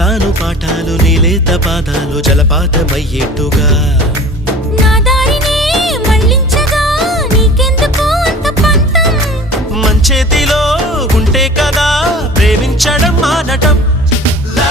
చెబుతాను పాఠాలు నీలేత పాదాలు జలపాతమయ్యేట్టుగా నా దారినే మళ్ళించగా నీకెందుకు అంత పంతం మంచేతిలో ఉంటే కదా ప్రేమించడం మానటం